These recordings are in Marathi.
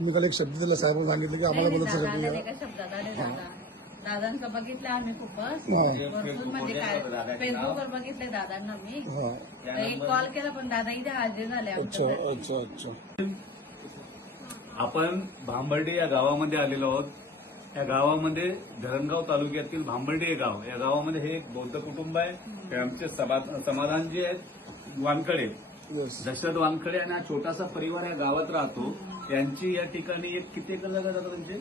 तुम्ही त्याला एक शब्द दिला साहेबांना सांगितलं की आम्हाला मदत दादा शब्द आले द्या एका शब्दात आले दादा. दादांचं बघितलं आम्ही खूपच. हा. भरपूर म्हणजे काय फेसबुकवर बघितले दादांना मी. हा. एक कॉल केला पण दादा इथे हजर झाले अच्छा अच्छा अच्छा. आपण भांबर्डी या गावामध्ये आलेलो आहोत. या गावामध्ये धरणगाव तालुक्यातील भांबर्डी हे गाव या गावामध्ये हे एक बौद्ध कुटुंब आहे. हे आमचे सभा- समाधान जे आहेत. वानकडे येस दशरथ वानकडे आणि हा छोटासा परिवार या गावात राहतो. यांची या ठिकाणी एक किती एकर जागा जातात त्यांची?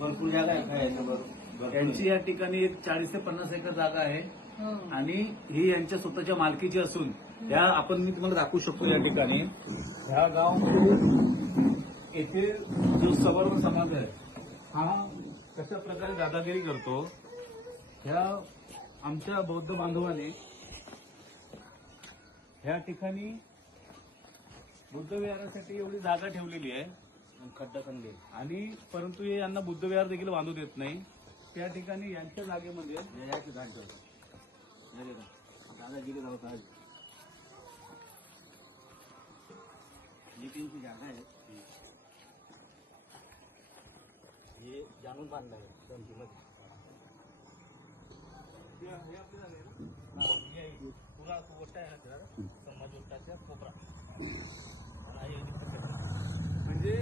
भरपूर जागा आहे काय याच्याबरोबर यांची या ठिकाणी एक चाळीस ते पन्नास एकर जागा आहे. हो. आणि ही यांच्या स्वतःच्या मालकीची असून ह्या आपण मी तुम्हाला दाखवू शकतो या ठिकाणी. ह्या गावामध्ये येथे जो सवर्ण समाज आहे हा कशा प्रकारे दादागिरी करतो? ह्या आमच्या बौद्ध बांधवाने ह्या ठिकाणी बुद्ध विहारासाठी एवढी जागा ठेवलेली आहे. खड्डा खंडे आणि परंतु हे यांना बुद्ध विहार देखील बांधू देत नाही. त्या ठिकाणी यांच्या जागेमध्ये या ठिकाणी दादा गेले जाऊ काय लिपिंची जागा आहे. हे जाणून बांधलं आहे गमतीमध्ये पुरा गोष्ट आहे ना समाज कोपरा म्हणजे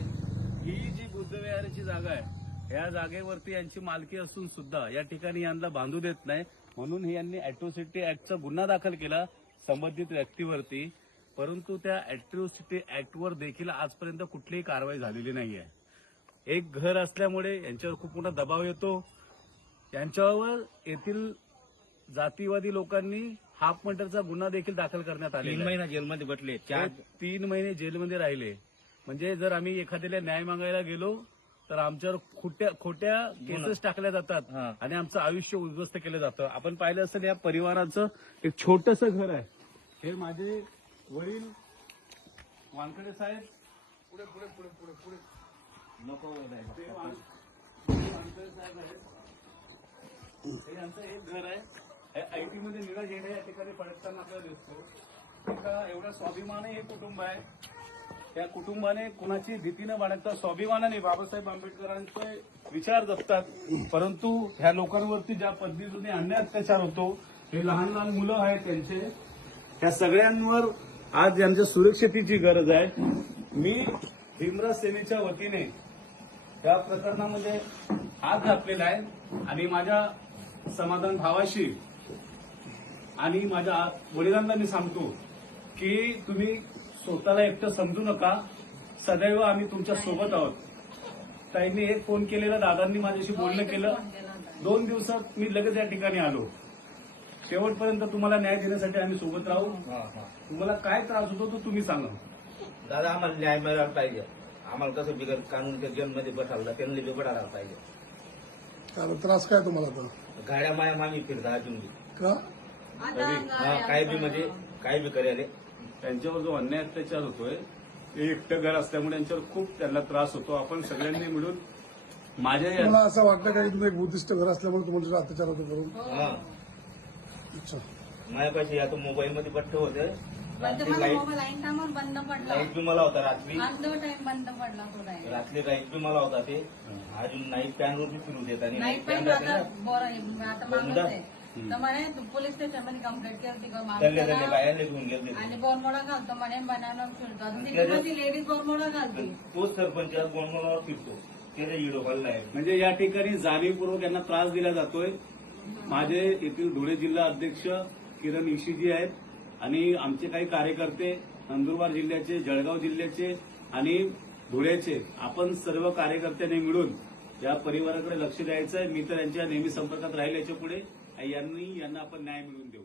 ही जी बुद्ध विहाराची जागा आहे या जागेवरती यांची मालकी असून सुद्धा या ठिकाणी यांना बांधू देत नाही. म्हणून हे यांनी अॅट्रोसिटी ऍक्टचा गुन्हा दाखल केला संबंधित व्यक्तीवरती. परंतु त्या अॅट्रोसिटी ऍक्टवर देखील आजपर्यंत कुठलीही कारवाई झालेली नाही आहे एक घर असल्यामुळे यांच्यावर खूप मोठा दबाव येतो. यांच्यावर येथील जातीवादी लोकांनी हाफ मर्डरचा गुन्हा देखील दाखल करण्यात तीन आलेला आहे. महिना जेलमध्ये बसले चार तीन महिने जेलमध्ये राहिले. म्हणजे जर आम्ही एखाद्याला न्याय मागायला गेलो तर आमच्यावर खोट्या खोट्या केसेस टाकल्या जातात हा. आणि आमचं आयुष्य उद्ध्वस्त केलं जातं. आपण पाहिलं असेल या परिवाराचं एक छोटस घर आहे. हे माझे वडील वानकडे साहेब. पुढे पुढे पुढे पुढे पुढे. नको वानकडे साहेब हे यांचं एक घर आहे. आयटी मध्ये निळा झेंडा या ठिकाणी फडकताना आपल्याला दिसतो. एका एवढा स्वाभिमानी हे कुटुंब आहे. त्या कुटुंबाने कुणाची भीती न बाळगता स्वाभिमानाने बाबासाहेब आंबेडकरांचे विचार जपतात. परंतु ह्या लोकांवरती ज्या पद्धतीने अन्याय अत्याचार होतो हे लहान लहान मुलं आहेत त्यांचे त्या सगळ्यांवर आज यांच्या सुरक्षितेची गरज आहे. मी भीमरा सेनेच्या वतीने या प्रकरणामध्ये हात घातलेला आहे आणि माझ्या समाधान भावाशी आणि माझ्या वडिलांना मी सांगतो की तुम्ही स्वतःला एकटं समजू नका. सदैव आम्ही तुमच्यासोबत आहोत. ताईंनी एक फोन केलेला दादांनी माझ्याशी बोलणं केलं. दोन दिवसात मी लगेच या ठिकाणी आलो. शेवटपर्यंत तुम्हाला न्याय देण्यासाठी आम्ही सोबत राहू. तुम्हाला काय त्रास होतो तो तुम्ही सांगा. दादा आम्हाला न्याय मिळाला पाहिजे. आम्हाला कसं बिगर कानूनच्या जेलमध्ये बसावलं त्यांनी बी बडायला पाहिजे. काय त्रास काय तुम्हाला गाड्या माया मामी फिरता अजून बी. का? आता हा काय बी म्हणजे काय बी करायला त्यांच्यावर जो अन्याय अत्याचार होतोय ते एकटं घर असल्यामुळे त्यांच्यावर खूप त्यांना त्रास होतो. आपण सगळ्यांनी मिळून माझ्या या- मला असं वाटतं का की तुम्ही एक बुद्धिस्ट घर असल्यामुळे तुम्हाला अत्याचार होतो करून? हा. अच्छा. माझ्यापाशी आता मोबाईल मध्ये बट्ट होते. म्हणजे मला लाइट मोबाईल ऐन टायमावर बंद पडला. लाइट बी मला होता रात्री. अर्ध टाइम बंद पडला रात्री लाइट बी मला होता ते. अजून नाईट पॅनवर बी फिरू देत आणि नाईट नाईट पण पॅन राहते आता ना. बरं आता मागत आहे. तर म्हणे पोलीस स्टेशनमध्ये कंप्लेंट केली आणि बोरमोडा घालतो म्हणे फिरतो. लेडीज बोरमोडा घालते? तोच सरपंच फिरतो. म्हणजे या ठिकाणी जाणीवपूर्वक यांना त्रास दिला जातोय. माझे येथील धुळे जिल्हा अध्यक्ष किरण इशीजी आहेत आणि आमचे काही कार्यकर्ते नंदुरबार जिल्ह्याचे जळगाव जिल्ह्याचे आणि धुळ्याचे आपण सर्व कार्यकर्त्यांनी मिळून या परिवाराकडे लक्ष द्यायचं आहे मी तर यांच्या नेहमी संपर्कात राहील याच्यापुढे. यांनी यांना आपण न्याय मिळवून देऊ.